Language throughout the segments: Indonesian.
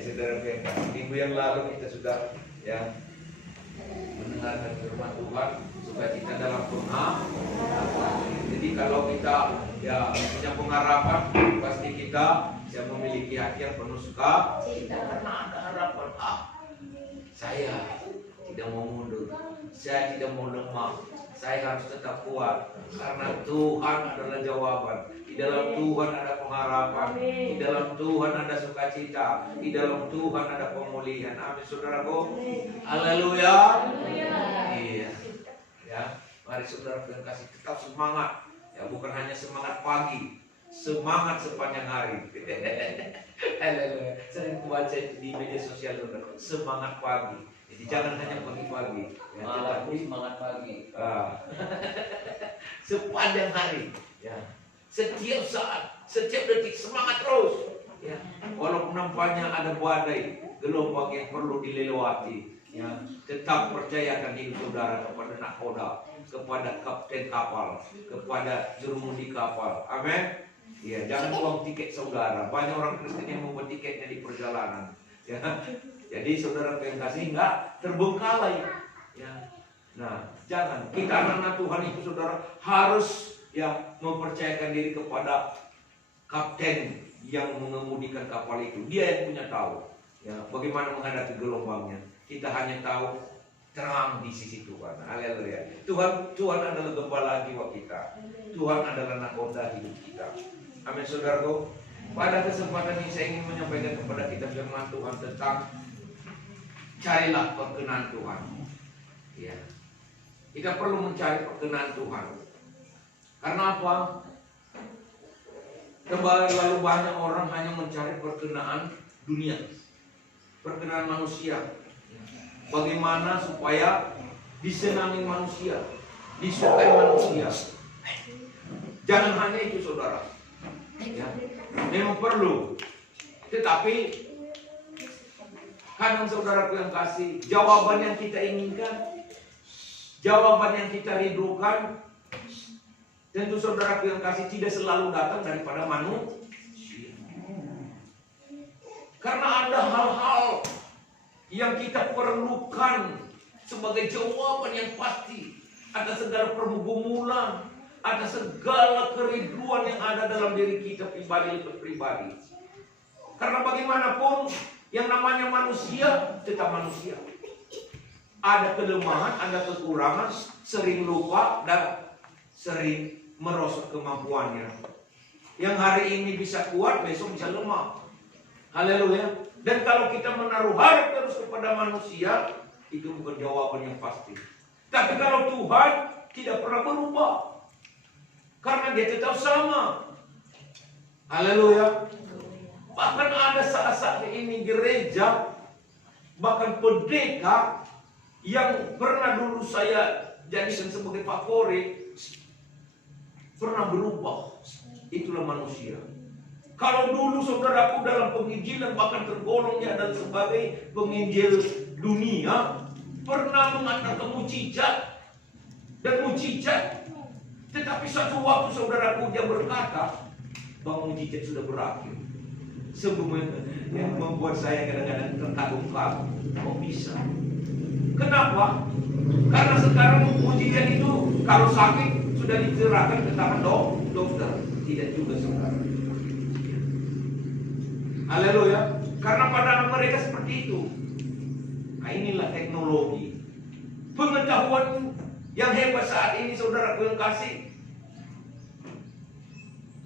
saudara yang kasih, minggu yang lalu kita sudah ya mendengarkan firman Tuhan supaya kita dalam pengharapan. Jadi kalau kita ya punya pengharapan, pasti kita yang memiliki hati yang penuh sukacita karena ada harapan. Saya tidak mau mundur, saya tidak mau lemah, saya harus tetap kuat karena Tuhan adalah jawaban. Di dalam Tuhan ada pengharapan, di dalam Tuhan ada sukacita, di dalam Tuhan ada pemulihan. Amin, saudaraku. Haleluya. Iya. Ya, mari saudara yang kasih tetap semangat. Ya, bukan hanya semangat pagi, semangat sepanjang hari. Haleluya. Sering baca di media sosial, saudara, semangat pagi. Jadi jangan hanya pagi-pagi, ya, tetapi semangat pagi. Sepanjang hari, ya. Setiap saat, setiap detik semangat terus. Ya. Walaupun nampaknya ada badai, gelombang yang perlu dilewati, ya, tetap percayakan hidup saudara kepada nakoda, kepada kapten kapal, kepada jurumudi kapal. Amin. Ya, jangan buang tiket saudara. Banyak orang Kristen yang membuat tiketnya di perjalanan. Ya. Jadi saudara yang kasih nggak terbengkalai. Ya. Nah, jangan. Kita anak Tuhan itu saudara harus ya mempercayakan diri kepada kapten yang mengemudikan kapal itu. Dia yang punya tahu ya bagaimana menghadapi gelombangnya. Kita hanya tahu terang di sisi Tuhan. Haleluya. Tuhan adalah gembala jiwa kita. Tuhan adalah nakoda hidup kita. Amin, saudaraku. Pada kesempatan ini saya ingin menyampaikan kepada kita firman Tuhan tentang carilah perkenan Tuhan. Ya. Kita perlu mencari perkenan Tuhan. Karena apa? Terlalu banyak orang hanya mencari perkenaan dunia, perkenaan manusia. Bagaimana supaya disenangi manusia, disukai manusia. Jangan hanya itu, saudara. Ya, memang perlu. Tetapi kadang saudaraku yang kasih, jawaban yang kita inginkan, jawaban yang kita rindukan, tentu saudaraku yang kasih tidak selalu datang daripada manusia. Karena ada hal-hal yang kita perlukan sebagai jawaban yang pasti. Ada segala pergumulan, ada segala kerinduan yang ada dalam diri kita pribadi. Karena bagaimanapun yang namanya manusia tetap manusia. Ada kelemahan, ada kekurangan, sering lupa dan sering merosot kemampuannya. Yang hari ini bisa kuat, besok bisa lemah. Haleluya. Dan kalau kita menaruh harap terus kepada manusia, itu bukan jawaban yang pasti. Tapi kalau Tuhan tidak pernah berubah, karena dia tetap sama. Haleluya. Bahkan ada saat-saat ini gereja, bahkan pendeta yang pernah dulu saya jadikan sebagai favorit, pernah berubah. Itulah manusia. Kalau dulu saudaraku dalam penginjilan bahkan tergolongnya adalah sebagai penginjil dunia, pernah mengatakan mukjizat dan mukjizat. Tetapi suatu waktu saudaraku dia berkata bahwa mukjizat sudah berakhir. Sebenarnya yang membuat saya kadang-kadang terkagum-kagum. Kok bisa? Kenapa? Karena sekarang mukjizat itu kalau sakit sudah diserahkan ke tangan dokter. Tidak juga sekarang. Haleluya. Karena pandangan mereka seperti itu. Nah, inilah teknologi. Pengetahuan yang hebat saat ini saudaraku yang kasih.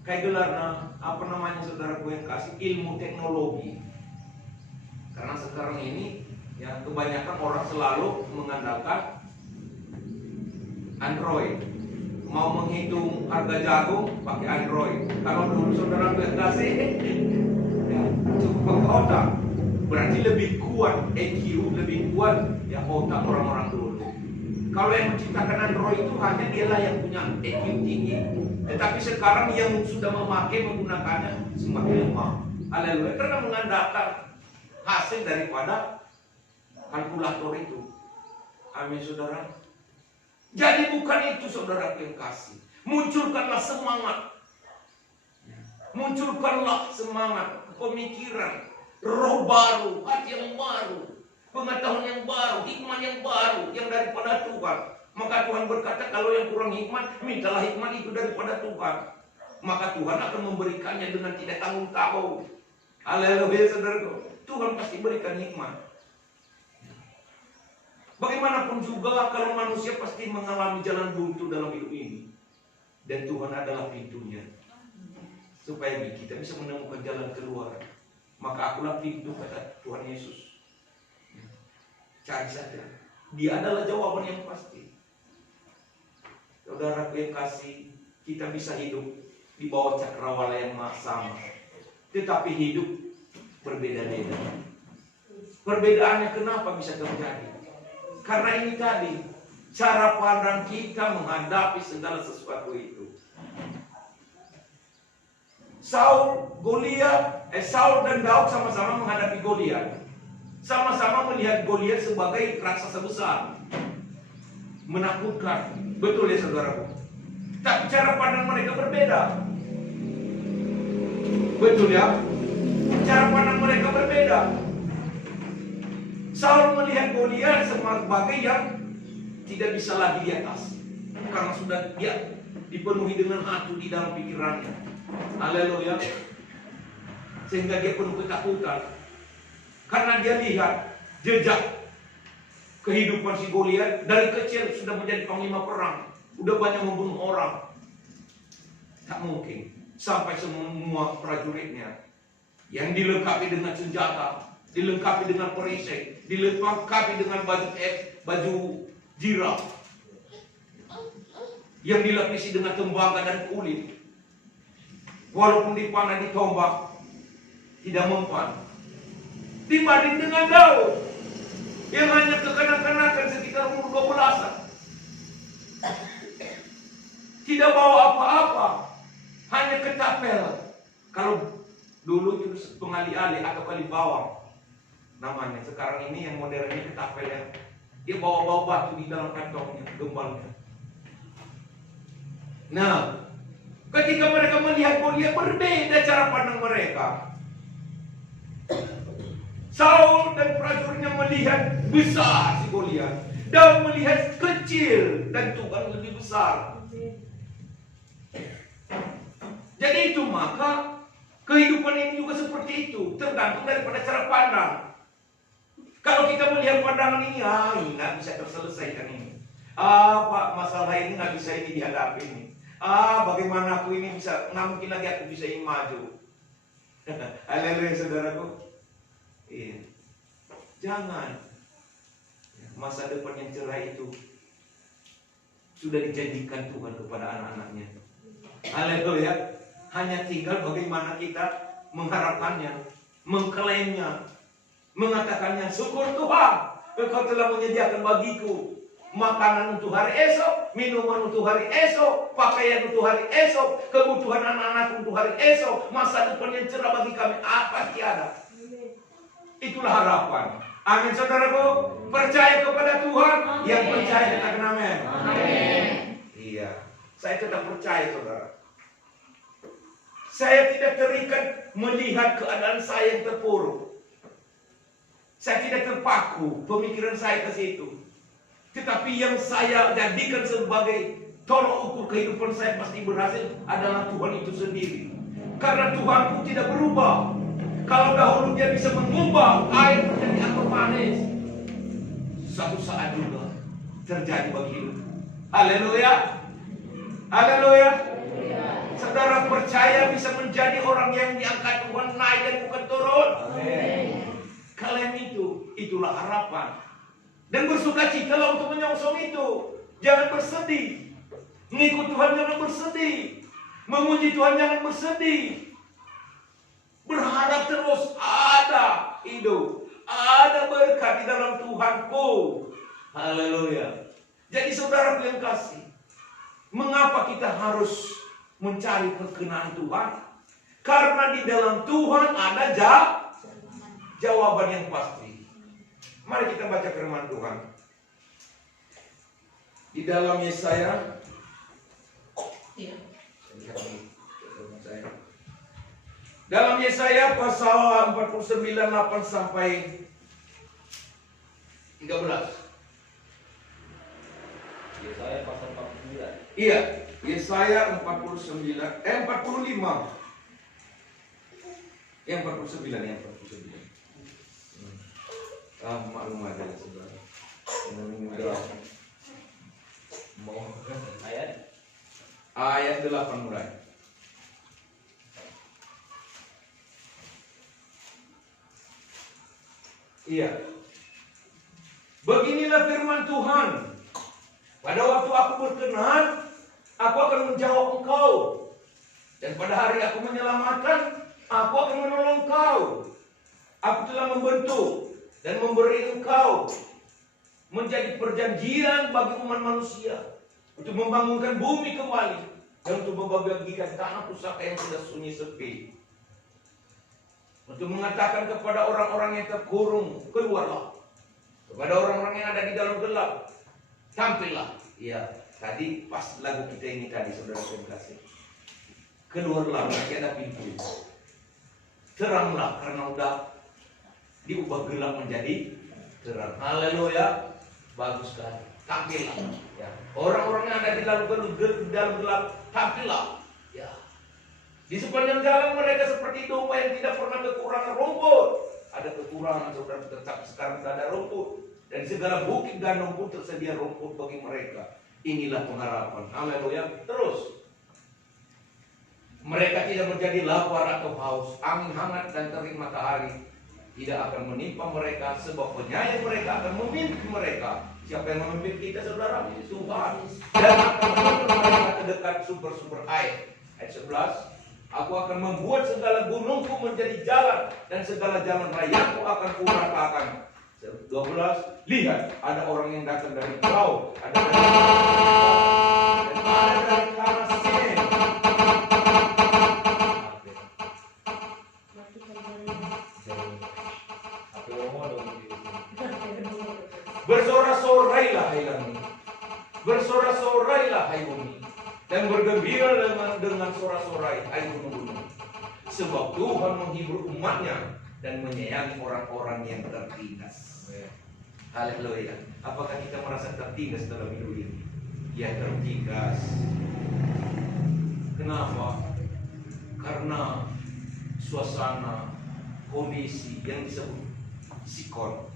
Kayak gelarnya, apa namanya saudaraku yang kasih? Ilmu teknologi. Karena sekarang ini ya kebanyakan orang selalu mengandalkan Android. Mau menghitung harga jagung pakai Android. Kalau dulu saudaraku yang kasih ya, cukup pakai otak. Berarti lebih kuat EQ, lebih kuat ya otak orang-orang dulu. Kalau yang menciptakan Android itu hanya dialah yang punya EQ tinggi. Tetapi sekarang yang sudah menggunakannya semakin lemah. Haleluya. Karena mengandalkan hasil daripada kalkulator itu. Amin, saudara. Jadi bukan itu saudara yang kasih. Munculkanlah semangat. Munculkanlah semangat, pemikiran. roh baru, hati yang baru, pengetahuan yang baru, hikmat yang baru, yang daripada Tuhan. Maka Tuhan berkata, kalau yang kurang hikmat, mintalah hikmat itu daripada Tuhan. Maka Tuhan akan memberikannya dengan tidak tanggung-tanggung. Haleluya, saudaraku. Tuhan pasti berikan hikmat. Bagaimanapun juga kalau manusia pasti mengalami jalan buntu dalam hidup ini. Dan Tuhan adalah pintunya. Supaya kita bisa menemukan jalan keluar. Maka akulah pintu, kata Tuhan Yesus. Cari saja. Dia adalah jawaban yang pasti. Saudara yang kasih, kita bisa hidup di bawah cakrawala yang sama. Tetapi hidup berbeda-beda. Perbedaannya kenapa bisa terjadi? Karena ini tadi, cara pandang kita menghadapi segala sesuatu itu. Saul dan Daud sama-sama menghadapi Goliat. Sama-sama melihat Goliat sebagai raksasa besar, menakutkan. Betul ya saudaraku? Tapi cara pandang mereka berbeda. Betul ya? Cara pandang mereka berbeda. Saul melihat Goliat sebagai yang tidak bisa lagi di atas, karena sudah dia dipenuhi dengan hatu di dalam pikirannya. Haleluya. Sehingga dia penuh ketakutan, karena dia lihat jejak kehidupan si Goliat. Dari kecil sudah menjadi panglima perang, udah banyak membunuh orang. Tak mungkin sampai semua prajuritnya yang dilengkapi dengan senjata, dilengkapi dengan perisai, dilengkapi dengan baju jirah, yang dilapisi dengan tembaga dan kulit. Walaupun dipanah ditombak, tidak mempan. Dibanding dengan Daud yang hanya kekanak-kanakan sekitar umur 12-an, tidak bawa apa-apa, hanya ketapel. Kalau dulu itu pengali-ali atau kali bawang namanya. Sekarang ini yang modernnya ketapel, yang dia bawa-bawa batu di dalam kantongnya, gembalnya. Nah, ketika mereka melihat Goliat, berbeda cara pandang mereka. Saul dan prajuritnya melihat besar si Goliat, Daud melihat kecil dan Tuhan lebih besar. Jadi itu, maka kehidupan ini juga seperti itu, tergantung daripada cara pandang. Kalau kita melihat pandangan ini, ini nggak bisa terselesaikan ini. Pak, masalah ini nggak bisa ini dihadapi ini. Bagaimana aku ini bisa, nggak mungkin lagi aku bisa ini maju. Haleluya saudaraku. Iya. Jangan. Masa depan yang cerah itu sudah dijanjikan Tuhan kepada anak-anaknya. Haleluya. Hanya tinggal bagaimana kita mengharapkannya, mengklaimnya, mengatakannya, syukur Tuhan, Engkau telah menyediakan bagiku makanan untuk hari esok, minuman untuk hari esok, pakaian untuk hari esok, kebutuhan anak-anak untuk hari esok, masa depan yang cerah bagi kami apa tiada. Itulah harapan. Amin saudaraku. Percaya kepada Tuhan. Yang percaya katakan amin. Amin. Iya. Saya tetap percaya saudara. Saya tidak terikat melihat keadaan saya yang terpuruk. Saya tidak terpaku pemikiran saya ke situ. Tetapi yang saya jadikan sebagai tolok ukur kehidupan saya pasti berhasil adalah Tuhan itu sendiri. Karena Tuhanku tidak berubah. Kalau dahulu dia bisa mengubah air menjadi anggur manis, suatu saat juga terjadi bagi hidup. Haleluya. Haleluya. Saudara percaya bisa menjadi orang yang diangkat Tuhan, naik dan bukan turun. Amin. Kalian itulah harapan. Dan bersukacitalah untuk menyongsong itu. Jangan bersedih. Mengikut Tuhan jangan bersedih. Memuji Tuhan jangan bersedih. Berharap terus ada hidup, ada berkat di dalam Tuhanku. Haleluya. Jadi saudara yang kasih, mengapa kita harus mencari perkenan Tuhan? Karena di dalam Tuhan ada jawaban yang pasti. Mari kita baca firman Tuhan. Di dalam Yesaya. Dalam Yesaya pasal 49 8 sampai 13. Yesaya pasal 49. Iya, Yesaya 45. Yang 49, yang 49. Maklum aja lah saudara. Mau ayat Ayat 8 mulai. Iya. Beginilah firman Tuhan. Pada waktu aku berkenan, aku akan menjawab engkau. Dan pada hari aku menyelamatkan, aku akan menolong engkau. Aku telah membentuk dan memberi engkau menjadi perjanjian bagi umat manusia, untuk membangunkan bumi kembali dan untuk membagikan tanah pusaka yang sudah sunyi sepi, untuk mengatakan kepada orang-orang yang terkurung, keluarlah. Kepada orang-orang yang ada di dalam gelap, tampillah. Ya, tadi pas lagu kita ini tadi, saudara saya kasih. Keluarlah, nanti ada pintu. Teranglah, karena udah diubah gelap menjadi terang. Haleluya. Bagus sekali. Tampillah. Ya. Orang-orang yang ada di dalam gelap, tampillah. Ya. Di sepanjang jalan mereka seperti domba yang tidak pernah kekurangan rumput. Ada kekurangan, saudara, tetapi sekarang tidak ada rumput. Dan segala bukit gandum pun tersedia rumput bagi mereka. Inilah pengharapan. Haleluya. Terus. Mereka tidak menjadi lapar atau haus. Angin hangat dan terik matahari tidak akan menimpa mereka, sebab penyayang mereka akan memimpin mereka. Siapa yang memimpin kita, saudara? Tuhan. Dan akan menuntun mereka ke dekat sumber-sumber air. Ayat 11. Aku akan membuat segala gunungku menjadi jalan, dan segala jalan rayaku akan kuratakan. 12. Lihat, ada orang yang datang dari pulau, ada dari dan ada dari tanah Sin. Bersorak-sorailah hai langit, bersorak-sorailah hai bumi, dan bergembira dengan sorak-sorai hai gunung-gunung. Sebab Tuhan menghibur umatnya dan menyayangi orang-orang yang tertindas. Haleluya. Apakah kita merasa tertindas dalam hidup ini? Ya, tertindas. Kenapa? Karena suasana, kondisi yang disebut sikon,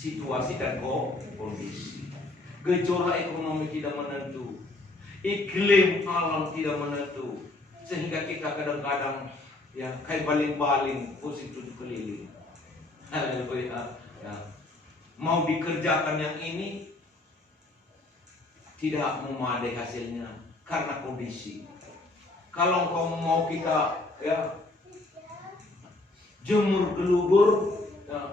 situasi dan kondisi. Gejolak ekonomi tidak menentu, iklim alam tidak menentu, sehingga kita kadang-kadang ya kayak baling-baling pusing tujuh keliling. Haleluya. Ya. Mau dikerjakan yang ini tidak memadai hasilnya karena kondisi. Kalau engkau mau kita ya jemur gelubur ya,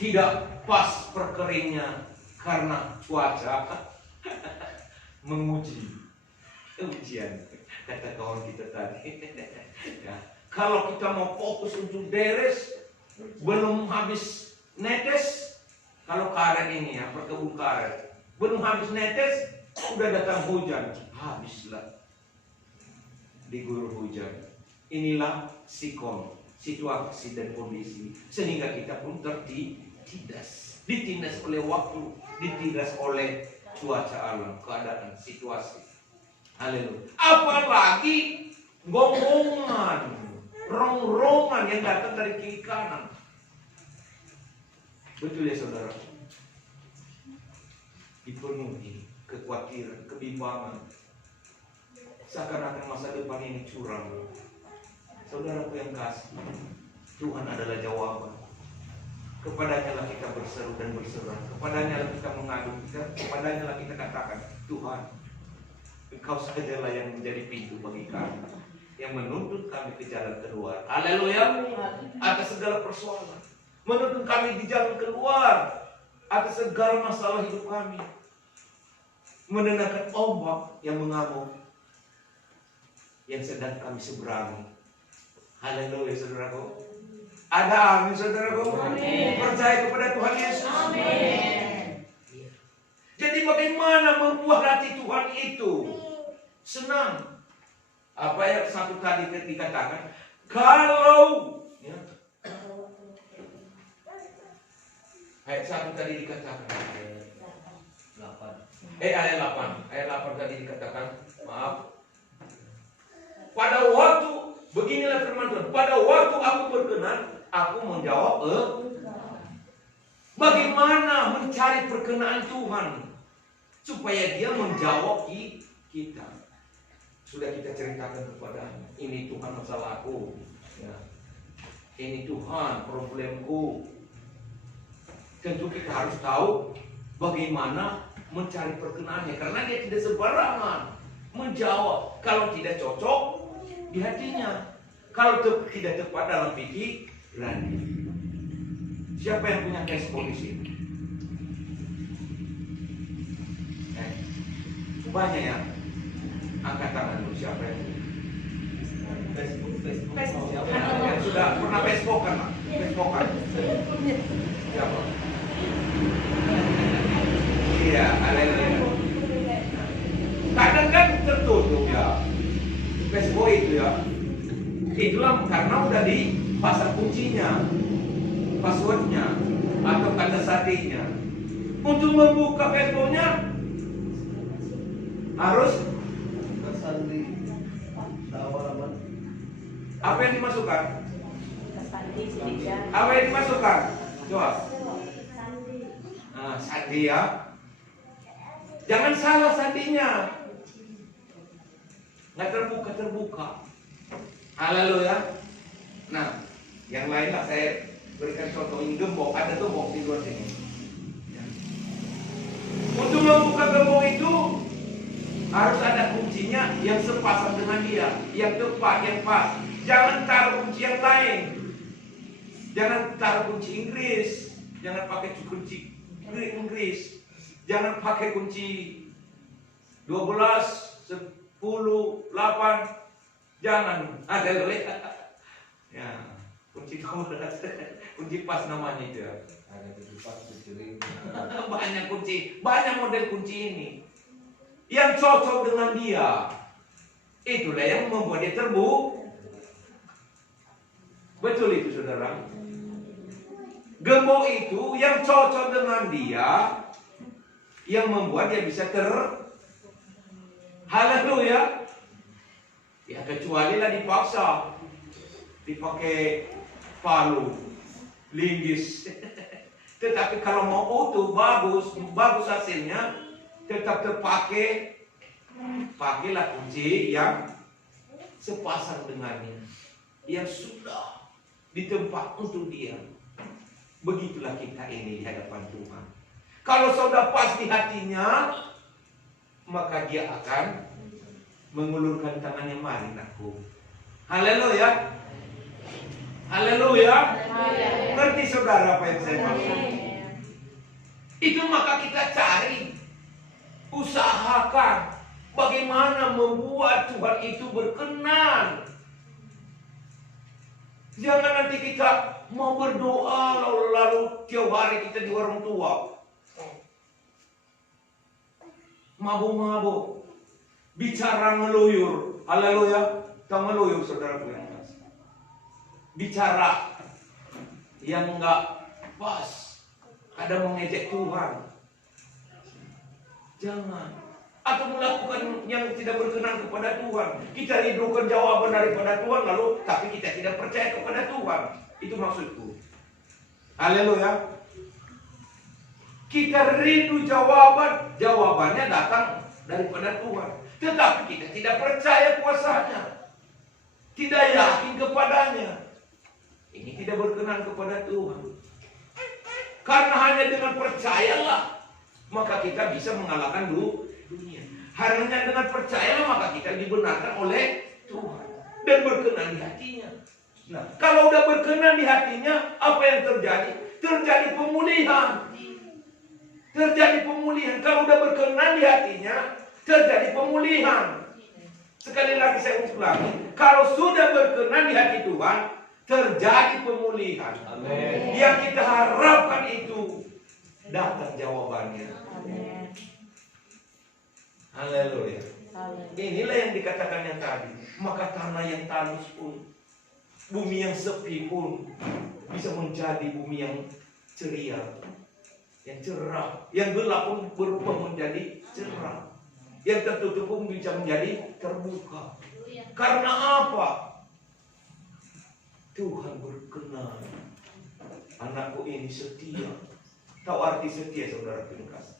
tidak pas perkeringnya karena cuaca menguji. Ujian kata kawan kita tadi. Ya. Kalau kita mau fokus untuk beres, belum habis netes, kalau karet ini ya, perkebun karet, belum habis netes, sudah datang hujan, habislah diguyur hujan. Inilah sikon, situasi dan kondisi, sehingga kita pun tertindas, ditindas oleh waktu, ditindas oleh cuaca alam, keadaan, situasi. Haleluya. Apalagi gongongan, rong-rongan yang datang dari kiri kanan. Betul ya saudara? Dipenuhi kekhawatiran, kebimbangan, seakan-akan masa depan ini curam. Saudaraku yang kasih, Tuhan adalah jawaban. Kepadanya lah kita berseru dan berserah, kepadanya lah kita mengadu, kepadanya lah kita katakan, Tuhan, Engkau sajalah yang menjadi pintu bagi kami, yang menuntut kami ke jalan keluar. Haleluya. Atas segala persoalan, menuntun kami di jalan keluar atas segala masalah hidup kami, menenangkan ombak yang mengamuk yang sedang kami seberangi. Haleluya saudaraku. Ada amin saudaraku. Amin. Percaya kepada Tuhan Yesus. Amin. Jadi bagaimana membuat hati Tuhan itu senang? Apa yang satu tadi dikatakan? Kalau ya, ayat 1 tadi dikatakan. Ayat 8 tadi dikatakan, maaf. Pada waktu, beginilah firman Tuhan, pada waktu aku berkenan, aku menjawab bagaimana mencari perkenaan Tuhan supaya dia menjawab kita. Sudah kita ceritakan kepadanya, ini Tuhan masalahku ya. Ini Tuhan problemku. Tentu kita harus tahu bagaimana mencari perkenaannya, karena dia tidak sembarangan menjawab kalau tidak cocok di hatinya, kalau tidak tepat dalam pikiran. Siapa yang punya Facebook di sini? Banyak ya. Angkat tangan dulu, siapa yang punya? Facebook. Yang sudah pernah Facebookan, Pak? Facebookan. Siapa? Iya, haleluya. Kadang kan tertutup ya Facebook itu ya. Itulah karena udah dipasang kuncinya, passwordnya, atau kata sandinya. Untuk membuka Facebooknya harus Sandi. apa yang dimasukkan? Apa yang dimasukkan? Coba. Nah, sandi ya. Jangan salah sandinya. Nggak terbuka. Haleluya. Nah, yang lain lah saya berikan contoh ini, gembok. Ada gembok di luar sini. Untuk membuka gembok itu harus ada kuncinya yang sepasang dengan dia, yang tepat, yang pas. Jangan taruh kunci yang lain. Jangan taruh kunci Inggris. Jangan pakai kunci Inggris. Jangan pakai kunci 12, 10, 8. Jangan. Ada ya, kunci 12. Kunci pas namanya itu ya. Ada kunci pas, kunci ring. Banyak kunci, banyak model kunci ini yang cocok dengan dia. Itulah yang membuat dia terbuka. Betul itu saudara. Gembok itu yang cocok dengan dia, yang membuat dia bisa haleluya. Ya kecuali lah dipaksa, dipakai palu, linggis. Tetapi kalau mau utuh bagus hasilnya, tetap terpakai. Pakailah kunci yang sepasang dengannya, yang sudah di tempat untuk dia. Begitulah kita ini di hadapan Tuhan. Kalau sudah pas di hatinya, maka dia akan mengulurkan tangannya, mari aku. Haleluya. Haleluya. Ngerti saudara apa yang saya maksud? Itu maka kita cari, usahakan bagaimana membuat Tuhan itu berkenan. Jangan nanti kita mau berdoa lalu tiap hari kita di warung tua, mabuk-mabuk, bicara ngeluyur. Haleluya. Tahu ngeluyur saudara punya? Bicara yang enggak pas, ada mengejek Tuhan. Jangan. Atau melakukan yang tidak berkenan kepada Tuhan. Kita rindukan jawaban daripada Tuhan, lalu tapi kita tidak percaya kepada Tuhan. Itu maksudku. Haleluya. Kita rindu jawabannya datang daripada Tuhan. Tetapi kita tidak percaya kuasanya, tidak yakin kepadanya. Ini tidak berkenan kepada Tuhan. Karena hanya dengan percayalah maka kita bisa mengalahkan dunia. Hanya dengan percayalah maka kita dibenarkan oleh Tuhan dan berkenan di hatinya. Nah, kalau udah berkenan di hatinya, apa yang terjadi? Terjadi pemulihan. Terjadi pemulihan. Kalau udah berkenan di hatinya, terjadi pemulihan. Sekali lagi saya ulangi, kalau sudah berkenan di hati Tuhan, terjadi pemulihan. Amin. Yang kita harapkan itu datang jawabannya. Amin. Haleluya. Inilah yang dikatakan yang tadi. Maka tanah yang tandus pun, bumi yang sepi pun bisa menjadi bumi yang ceria, yang cerah. Yang gelap pun berubah menjadi cerah. Yang tertutup pun bisa menjadi terbuka. Karena apa? Tuhan berkenan. Anakku ini setia. Tahu arti setia, saudara kasih?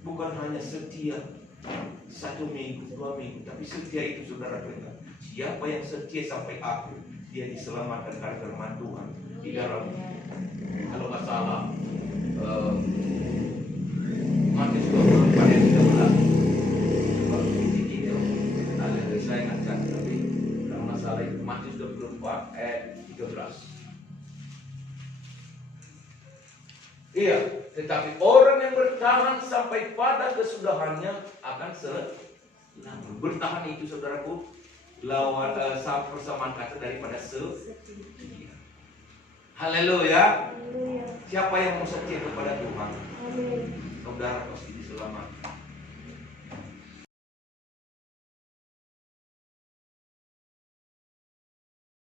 Bukan hanya setia 1 minggu, 2 minggu, tapi setia itu saudara dengar. Siapa yang setia sampai akhir, dia diselamatkan karena firman Tuhan di dalam, kalau nggak salah, Matius 24 ayat 13. Ada saya ingatkan, tapi kalau nggak salah itu Matius 24 ayat 13. Iya, tetapi orang yang bertahan sampai pada kesudahannya akan selamat. Bertahan itu saudaraku lawan persamaan kata daripada setia. Haleluya. Siapa yang mau setia kepada Tuhan? Saudara pasti diselamatkan.